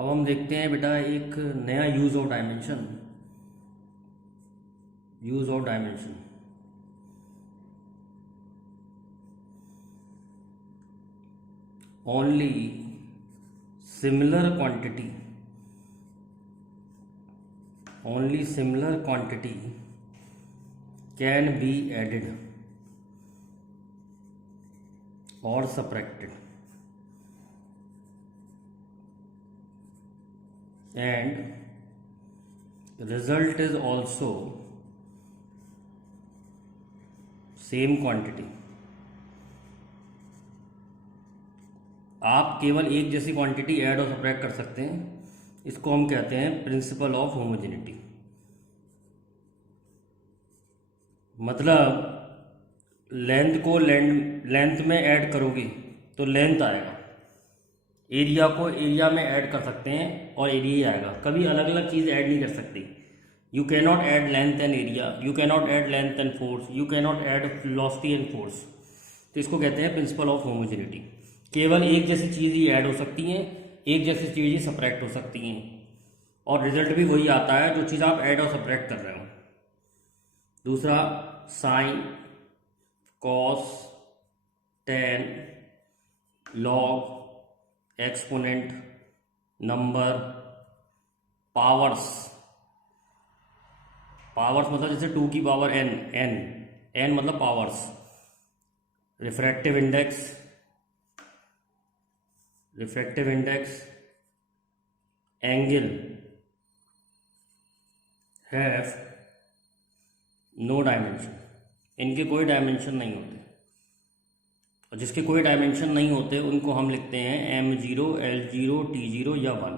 अब हम देखते हैं बेटा एक नया use of dimension. Only similar quantity can be added और subtracted and result is also same quantity। आप केवल एक जैसी क्वांटिटी ऐड और सब्ट्रैक्ट कर सकते हैं, इसको हम कहते हैं प्रिंसिपल ऑफ होमोजेनिटी। मतलब लेंथ को लेंथ में ऐड करोगे तो लेंथ आएगा, एरिया को एरिया में ऐड कर सकते हैं और एरिया ही आएगा। कभी अलग अलग चीज़ ऐड नहीं कर सकती। You can not add length and area, you can not add length and force, you can not add velocity and force. तो इसको कहते हैं प्रिंसिपल ऑफ होमोजेनिटी। केवल एक जैसी चीज़ ही ऐड हो सकती हैं, एक जैसी चीज़ ही सब्ट्रैक्ट हो सकती हैं, और रिजल्ट भी वही आता है जो चीज़ आप ऐड और सब्ट्रैक्ट कर रहे हो। दूसरा, sine, cos, tan, log, exponent, number, powers मतलब जैसे 2 की पावर n मतलब powers, refractive index, angle have no dimension. इनके कोई डायमेंशन नहीं होते, और जिसके कोई डायमेंशन नहीं होते उनको हम लिखते हैं m0, l0, t0 या 1।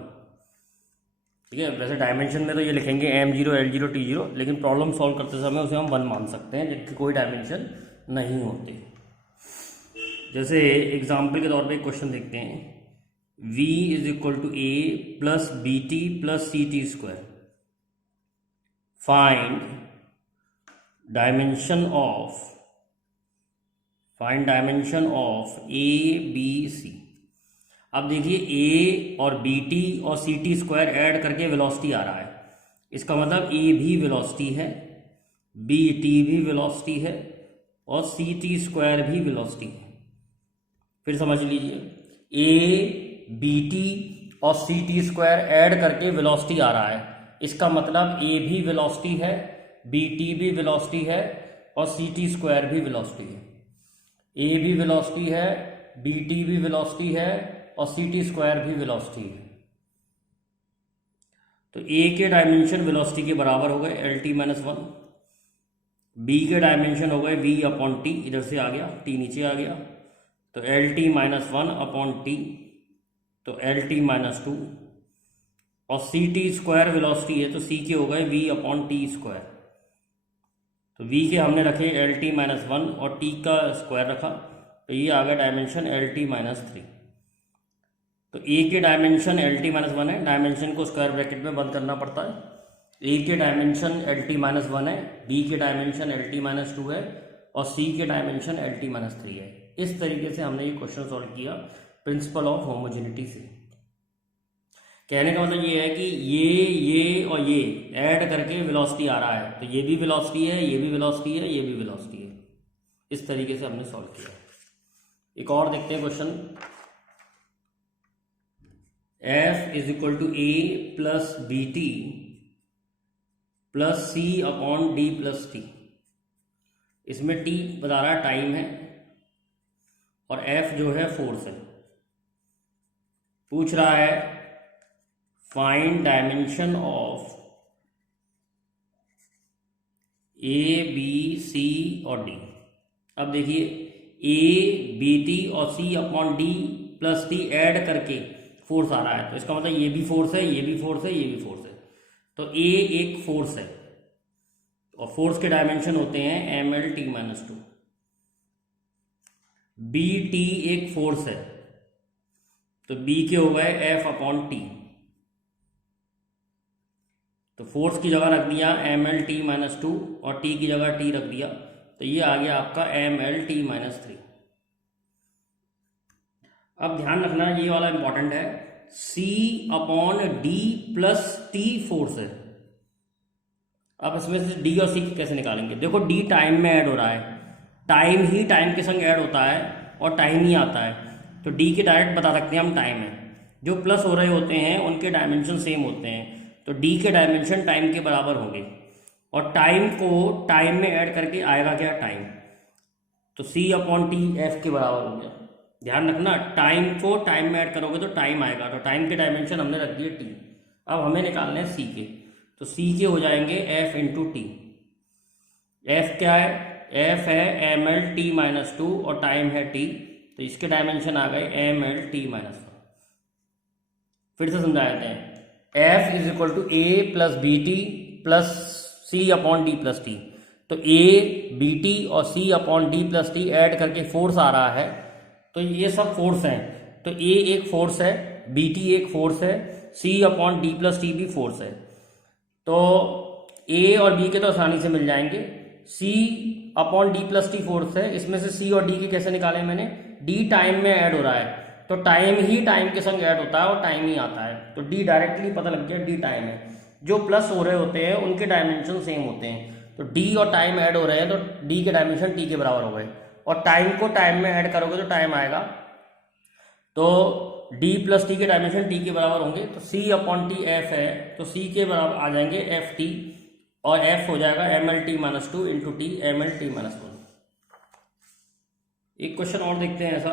ठीक है, वैसे डायमेंशन में तो ये लिखेंगे m0, l0, t0, लेकिन प्रॉब्लम सॉल्व करते समय उसे हम 1 मान सकते हैं जिनके कोई डायमेंशन नहीं होते। जैसे एग्जाम्पल के तौर पे एक क्वेश्चन देखते हैं, v is equal to a plus b t plus c t square, find dimension of A B c. अब देखिए ए और बी टी और सी टी स्क्वायर ऐड करके वेलोसिटी आ रहा है, इसका मतलब ए भी वेलोसिटी है, बी टी भी वेलोसिटी है, और सी टी स्क्वायर भी वेलोसिटी है। फिर समझ लीजिए, ए बी टी और सी टी स्क्वायर ऐड करके वेलोसिटी आ रहा है, इसका मतलब ए भी वेलोसिटी है, बी टी भी वेलोसिटी है, और सी टी स्क्वायर भी वेलोसिटी है। ए भी वेलोसिटी है, बी टी भी वेलोसिटी है, और सी टी स्क्वायर भी वेलोसिटी है। तो ए के डायमेंशन वेलोसिटी के बराबर हो गए एल टी माइनस 1, बी के डायमेंशन हो गए वी अपॉन टी, इधर से आ गया, टी नीचे आ गया, तो L t minus 1 upon t, तो एल टी माइनस 2, और सी टी स्क्वायर वेलोसिटी है तो सी के हो गए वी अपॉन टी स्क्वायर। तो v के हमने रखे एल टी माइनस 1 और t का स्क्वायर रखा, तो ये आ गया डायमेंशन एल टी माइनस 3। तो a के डायमेंशन एल टी माइनस 1 है, डायमेंशन को स्क्वायर ब्रैकेट में बंद करना पड़ता है। a के डायमेंशन एल टी माइनस 1 है, b के डायमेंशन एल टी माइनस 2 है, और c के डायमेंशन एल टी माइनस 3 है। इस तरीके से हमने ये क्वेश्चन सॉल्व किया प्रिंसिपल ऑफ होमोजेनिटी से। कहने का मतलब ये है कि ये और ये ऐड करके वेलोसिटी आ रहा है, तो ये भी वेलोसिटी है, ये भी वेलोसिटी है, ये भी वेलोसिटी है। इस तरीके से हमने सॉल्व किया। एक और देखते हैं question, f is equal to a plus b t plus c upon D plus t. इसमें t बता रहा है टाइम है, और f जो है फोर्स है। पूछ रहा है find dimension of A B C और डी। अब देखिए, ए बी टी और C upon D plus T add करके फोर्स आ रहा है, तो इसका मतलब ये भी फोर्स है, ये भी फोर्स है, ये भी फोर्स है। तो ए एक फोर्स है, और फोर्स के डायमेंशन होते हैं m l t minus 2। B t एक फोर्स है, तो बी के हो गए एफ अपॉन टी। तो फोर्स की जगह रख दिया एम एल टी माइनस 2 और टी की जगह टी रख दिया, तो ये आ गया आपका एम एल टी माइनस 3। अब ध्यान रखना, ये वाला इंपॉर्टेंट है, c upon D plus T force है। अब इसमें से डी और सी कैसे निकालेंगे? देखो डी टाइम में ऐड हो रहा है, टाइम ही टाइम के संग ऐड होता है और टाइम ही आता है, तो डी के डायरेक्ट बता सकते हैं हम टाइम है। जो प्लस हो रहे होते हैं उनके डायमेंशन सेम होते हैं, तो डी के डायमेंशन टाइम के बराबर होंगे, और टाइम को टाइम में ऐड करके आएगा क्या? टाइम। तो c अपॉन टी एफ के बराबर हो गया। ध्यान रखना, टाइम को टाइम में ऐड करोगे तो टाइम आएगा, तो टाइम के डायमेंशन हमने रख दिए टी। अब हमें निकालने हैं c के, तो c के हो जाएंगे f इंटू टी। f क्या है? f है m l t minus two और टाइम है t, तो इसके डायमेंशन आ गए M l t minus one. फिर से समझा देते हैं, f is equal to a plus b t plus c upon D plus t. तो a बी टी और c upon D plus T add करके फोर्स आ रहा है, तो ये सब फोर्स हैं। तो a एक फोर्स है, बी टी एक फोर्स है, c upon D plus T भी फोर्स है। तो a और b के तो आसानी से मिल जाएंगे, c upon D plus T force है, इसमें से c और d के कैसे निकाले मैंने? d टाइम में ऐड हो रहा है, तो टाइम ही टाइम के संग ऐड होता है और टाइम ही आता है, तो d डायरेक्टली पता लग गया d टाइम है। जो प्लस हो रहे होते हैं उनके डायमेंशन सेम होते हैं, तो d और टाइम ऐड हो रहे हैं, तो d के डायमेंशन t के बराबर हो गए, और टाइम को टाइम में ऐड करोगे तो टाइम आएगा, तो d प्लस टी के डायमेंशन t के बराबर होंगे, तो c अपॉन टी एफ है, तो c के बराबर आ जाएंगे एफ टी, और f हो जाएगा M l t minus two into t m l t minus one. एक क्वेश्चन और देखते हैं ऐसा,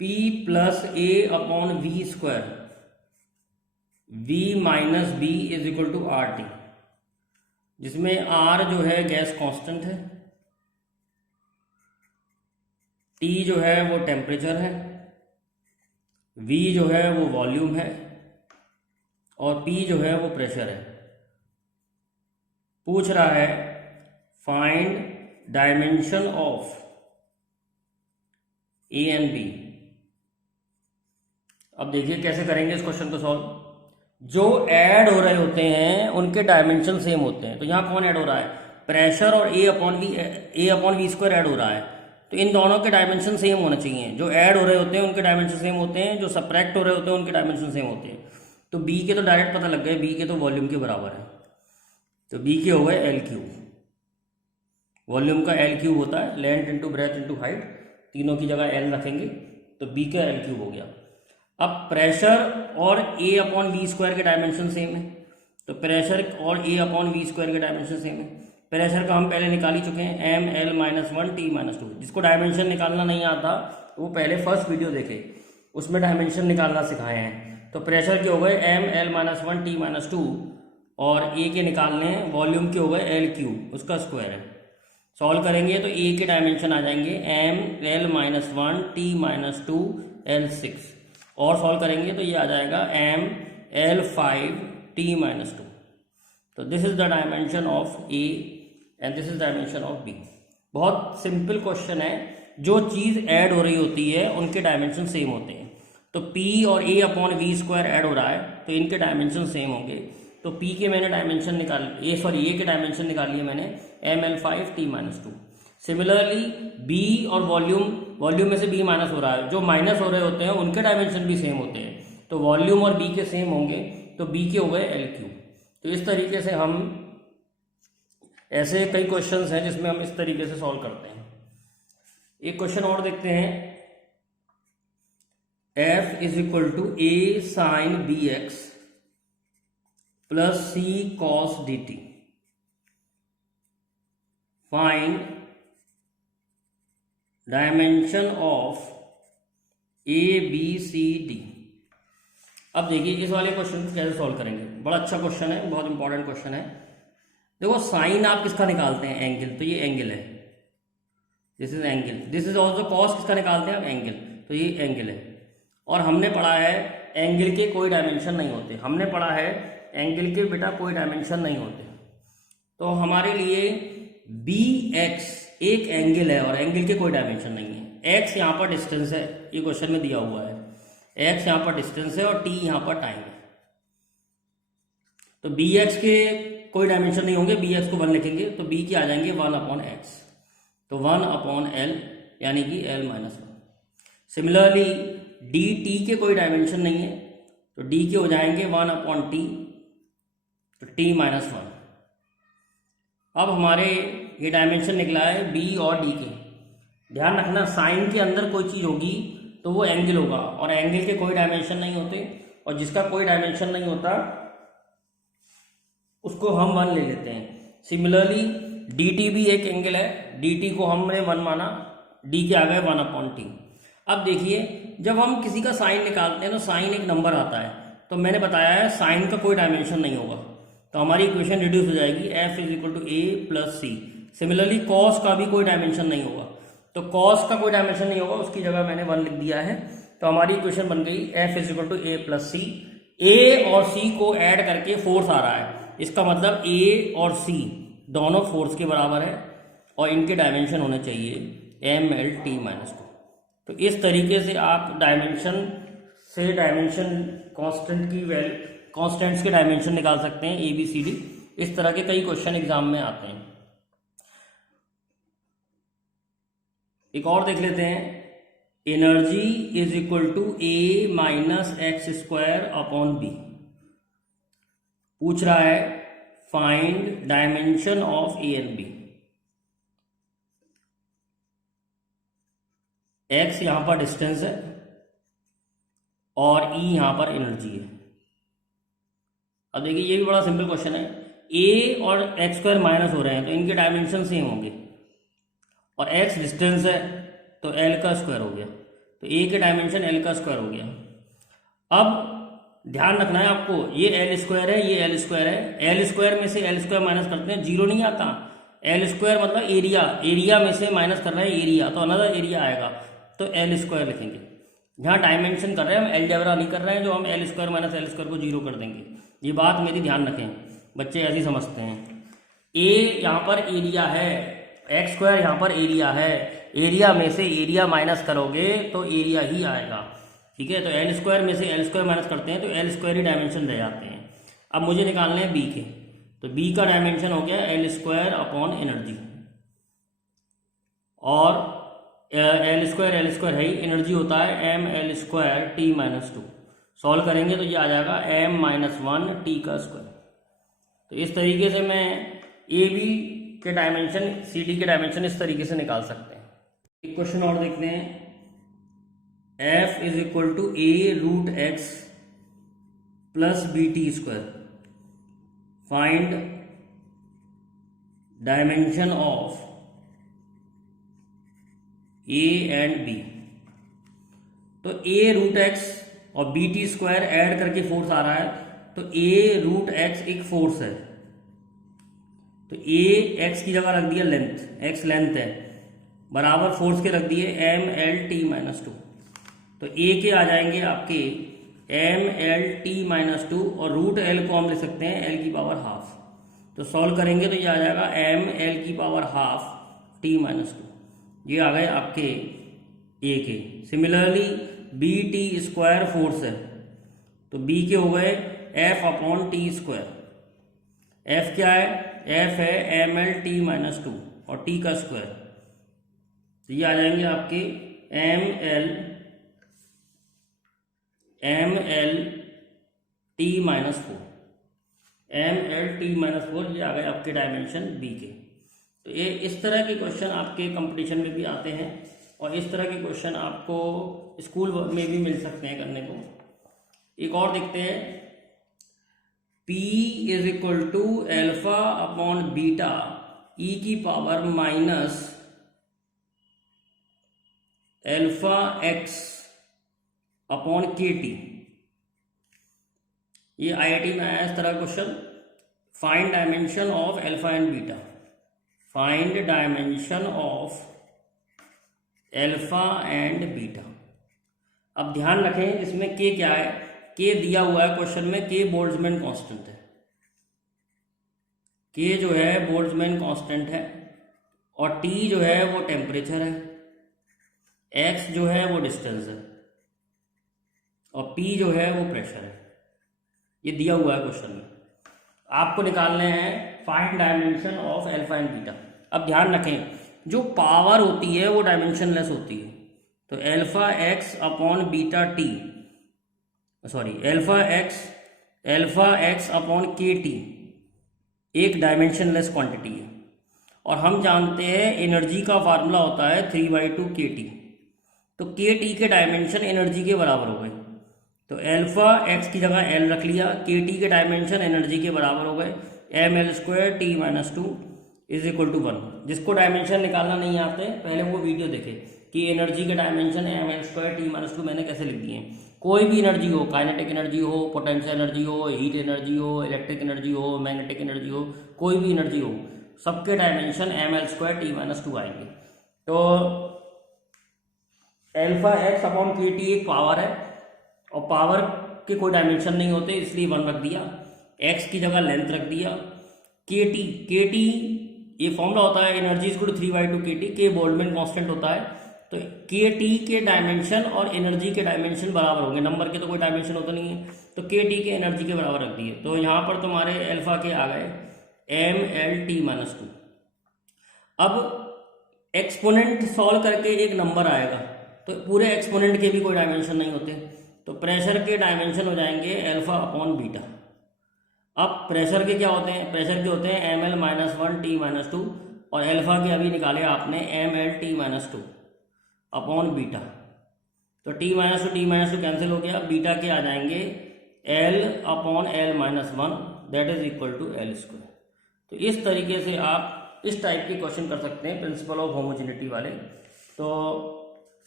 p plus a upon v square v minus b is equal to r t, जिसमें r जो है गैस कांस्टेंट है, t जो है वो टेम्परेचर है, v जो है वो वॉल्यूम है, और p जो है वो प्रेशर है। पूछ रहा है find dimension of A and b. अब देखिए कैसे करेंगे इस क्वेश्चन को सॉल्व। जो ऐड हो रहे होते हैं उनके डायमेंशन सेम होते हैं, तो यहाँ कौन ऐड हो रहा है? प्रेशर और a upon v square add हो रहा है, तो इन दोनों के डायमेंशन सेम होने चाहिए। जो ऐड हो रहे होते हैं उनके डायमेंशन सेम होते हैं, जो सब्ट्रैक्ट हो रहे होते हैं उनके डायमेंशन सेम होते हैं। तो बी के तो डायरेक्ट पता लग गए, बी के तो वॉल्यूम के बराबर है, तो बी के हो गए एल क्यूब। वॉल्यूम का एल क्यूब होता है, length into breadth into height, तीनों की जगह एल रखेंगे, तो बी का एल क्यूब हो गया। अब प्रेशर और ए अपॉन वी स्क्वायर के डायमेंशन सेम है, तो प्रेशर और ए अपॉन वी स्क्वायर के डायमेंशन सेम है। प्रेशर का हम पहले निकाल ही चुके हैं, m L minus one T minus two. जिसको डायमेंशन निकालना नहीं आता वो पहले फर्स्ट वीडियो देखे, उसमें डायमेंशन निकालना सिखाए हैं। तो प्रेशर के हो गए M L minus one T minus two, और ए के निकालने हैं, वॉल्यूम के हो गए एल क्यूब, उसका स्क्वायर है। सॉल्व करेंगे तो ए के डायमेंशन आ जाएंगे M L minus one T minus two L six, और सॉल्व करेंगे तो ये आ जाएगा M L five T minus two. तो this is the dimension of A and this is dimension of B. बहुत सिंपल क्वेश्चन है, जो चीज़ ऐड हो रही होती है उनके डायमेंशन सेम होते हैं। तो P और A upon v square add हो रहा है, तो इनके डायमेंशन सेम होंगे। तो P के मैंने डायमेंशन निकाल A के डायमेंशन निकाल लिए मैंने, ML5 T minus two. Similarly B और वॉल्यूम में से B माइनस हो रहा है, जो माइनस हो रहे होते हैं उनके डायमेंशन भी सेम होते हैं, तो वॉल्यूम और B के सेम होंगे, तो B के हो गए L क्यूब। तो इस तरीके से हम, ऐसे कई क्वेश्चंस हैं जिसमें हम इस तरीके से सॉल्व करते हैं। एक क्वेश्चन और देखते हैं, F is equal to A sine b x plus C cos d t, find dimension of A B c d. अब देखिए इस वाले क्वेश्चन को कैसे सॉल्व करेंगे, बड़ा अच्छा क्वेश्चन है, बहुत इंपॉर्टेंट क्वेश्चन है। देखो साइन आप किसका निकालते हैं? एंगल, तो ये एंगल है, this is angle. This is also cos, किसका निकालते हैं? एंगल, तो ये एंगल है। और हमने पढ़ा है एंगल के कोई डायमेंशन नहीं होते, हमने पढ़ा है एंगल के बेटा कोई डायमेंशन नहीं होते। तो हमारे लिए बी एक्स एक एंगल है और एंगल के कोई डायमेंशन नहीं है। एक्स यहाँ पर डिस्टेंस है, ये क्वेश्चन में दिया हुआ है, एक्स यहाँ पर डिस्टेंस है और टी यहाँ पर टाइम है। तो बी एक्स के कोई डायमेंशन नहीं होंगे, बी एक्स को 1 लिखेंगे, तो बी की आ जाएंगे 1 अपॉन एक्स, तो 1 अपॉन एल, यानी कि L minus one. Similarly D T के कोई डायमेंशन नहीं है, तो डी के हो जाएंगे 1/t, तो t माइनस 1। अब हमारे ये डायमेंशन निकला है b और d के। ध्यान रखना, साइन के अंदर कोई चीज़ होगी तो वो एंगल होगा, और एंगल के कोई डायमेंशन नहीं होते, और जिसका कोई डायमेंशन नहीं होता उसको हम 1 ले लेते हैं। सिमिलरली dt भी एक एंगल है, dt को हमने 1 माना, d के आ गए 1/t। अब देखिए, जब हम किसी का साइन निकालते हैं तो साइन एक नंबर आता है, तो मैंने बताया है साइन का कोई डायमेंशन नहीं होगा, तो हमारी इक्वेशन रिड्यूस हो जाएगी f = a + c। Similarly cos का भी कोई डायमेंशन नहीं होगा, तो कॉस का कोई डायमेंशन नहीं होगा, उसकी जगह मैंने 1 लिख दिया है, तो हमारी इक्वेशन बन गई f = a + c। a और c को ऐड करके फोर्स आ रहा है, इसका मतलब a और c दोनों फोर्स के बराबर है, और इनके डायमेंशन होने चाहिए mL/t-2। तो इस तरीके से आप डायमेंशन से डायमेंशन कांस्टेंट की कांस्टेंट्स के डायमेंशन निकाल सकते हैं, ABCD। इस तरह के कई क्वेश्चन एग्जाम में आते हैं। एक और देख लेते हैं, एनर्जी = A - x² b। पूछ रहा है find dimension of A and B। x यहां पर डिस्टेंस है और E यहां पर एनर्जी है। अब देखिए, ये भी बड़ा सिंपल क्वेश्चन है, a और x² माइनस हो रहे हैं तो इनके डायमेंशन सेम होंगे, और x डिस्टेंस है तो l² हो गया, तो a के डायमेंशन l² हो गया। अब ध्यान रखना है आपको, ये l² है, ये l² है, l² में से l² माइनस करते हैं, 0 नहीं आता। l² मतलब एरिया, एरिया में से माइनस कर रहे हैं एरिया, तो अनदर एरिया आएगा, तो l² लिखेंगे। यहाँ डायमेंशन कर रहे हैं हम, अलजेब्रा नहीं कर रहे हैं जो हम l² माइनस l² को 0 कर देंगे। ये बात मेरी ध्यान रखें, बच्चे ऐसे ही समझते हैं। a यहाँ पर एरिया है, x² यहाँ पर एरिया है, एरिया में से एरिया माइनस करोगे तो एरिया ही आएगा, ठीक है। तो l² में से l² माइनस करते हैं तो l² ही डायमेंशन रह जाते हैं। अब मुझे निकालने हैं b के, तो b का डायमेंशन हो गया l² एनर्जी, और l² है ही, एनर्जी होता है mL/t-2। सॉल्व करेंगे तो ये आ जाएगा m-1t²। तो इस तरीके से मैं ए बी के डायमेंशन, सी डी के डायमेंशन इस तरीके से निकाल सकते हैं। एक क्वेश्चन और देखते हैं, f = a√x + bt²। Find dimension of a and b। तो a√x और bt² ऐड करके फोर्स आ रहा है, तो a√x एक फोर्स है, तो a x की जगह रख दिया लेंथ, x लेंथ है, बराबर फोर्स के रख दिए mL/t-2। तो a के आ जाएंगे आपके mL/t-2, और √L को हम ले सकते हैं L⁻²। तो सॉल्व करेंगे तो ये आ जाएगा mL⁻²t-2। ये आ गए आपके a के। सिमिलरली bt² फोर्स है, तो b के हो गए F/t²। f क्या है? f है mL/t-2 और t का स्क्वायर, तो ये आ जाएंगे आपके mL/t-4। ये आ गए आपके डायमेंशन b के। तो ये इस तरह के क्वेश्चन आपके कंपटीशन में भी आते हैं, और इस तरह के क्वेश्चन आपको स्कूल में भी मिल सकते हैं करने को। एक और देखते हैं, P = α/β e⁻⁻ αx/kt। ये IIT में आया इस तरह का question. Find dimension of alpha and beta. Find dimension of alpha and beta. अब ध्यान रखें, इसमें के क्या है? के दिया हुआ है क्वेश्चन में, के बोल्ट्जमैन कांस्टेंट है। के जो है बोल्ट्जमैन कांस्टेंट है, और टी जो है वो टेम्परेचर है, एक्स जो है वो डिस्टेंस है, और पी जो है वो प्रेशर है। ये दिया हुआ है क्वेश्चन में, आपको निकालने हैं find dimension of alpha and beta. अब ध्यान रखें, जो पावर होती है वो डायमेंशनलेस होती है, तो alpha x upon beta T, sorry alpha x upon के टी एक डायमेंशनलेस क्वांटिटी है, और हम जानते हैं एनर्जी का फार्मूला होता है 3/2 के टी। तो के टी के डायमेंशन एनर्जी के बराबर हो गए, तो अल्फा एक्स की जगह एल रख लिया, के टी के डायमेंशन एनर्जी के बराबर हो गए, ml² t-2 is equal to 1। जिसको डायमेंशन निकालना नहीं आते पहले वो वीडियो देखे कि एनर्जी के डायमेंशन ml² t-2 मैंने कैसे लिख दिए। कोई भी एनर्जी हो, काइनेटिक एनर्जी हो, पोटेंशियल एनर्जी हो, हीट एनर्जी हो, इलेक्ट्रिक एनर्जी हो, मैग्नेटिक एनर्जी हो, कोई भी एनर्जी हो, सबके डायमेंशन ml² t-2 आएंगे। तो अल्फा एक्स अपॉन के टी एक पावर है, और पावर के कोई डायमेंशन नहीं होते इसलिए 1 रख दिया, एक्स की जगह लेंथ रख दिया। के टी ये फॉर्मूला होता है एनर्जी इक्वल टू 3/2 के टी, के बोल्ट्जमैन कांस्टेंट होता है। तो के टी के डायमेंशन और एनर्जी के डायमेंशन बराबर होंगे, नंबर के तो कोई डायमेंशन होता नहीं है, तो के टी के एनर्जी के बराबर रख दिए। तो यहाँ पर तुम्हारे अल्फा के आ गए ml/t-2। अब एक्सपोनेंट सॉल्व करके एक नंबर आएगा, तो पूरे एक्सपोनेंट के भी कोई डायमेंशन नहीं होते, तो प्रेशर के डायमेंशन हो जाएंगे अल्फा अपॉन बीटा। अब प्रेशर के क्या होते हैं, प्रेशर के होते हैं ml-1 t-2, और अल्फा के अभी निकाले आपने ml/t-2 अपॉन बीटा। तो t-2 कैंसिल हो गया, बीटा के आ जाएंगे l upon l-1 that is equal to l²। तो इस तरीके से आप इस टाइप के क्वेश्चन कर सकते हैं प्रिंसिपल ऑफ होमोजेनिटी वाले। तो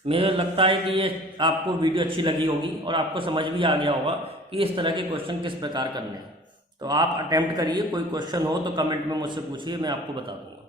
मुझे लगता है कि ये आपको वीडियो अच्छी लगी होगी और आपको समझ भी आ गया होगा कि इस तरह के क्वेश्चन किस प्रकार करने हैं। तो आप अटेम्प्ट करिए, कोई क्वेश्चन हो तो कमेंट में मुझसे पूछिए, मैं आपको बता दूंगा।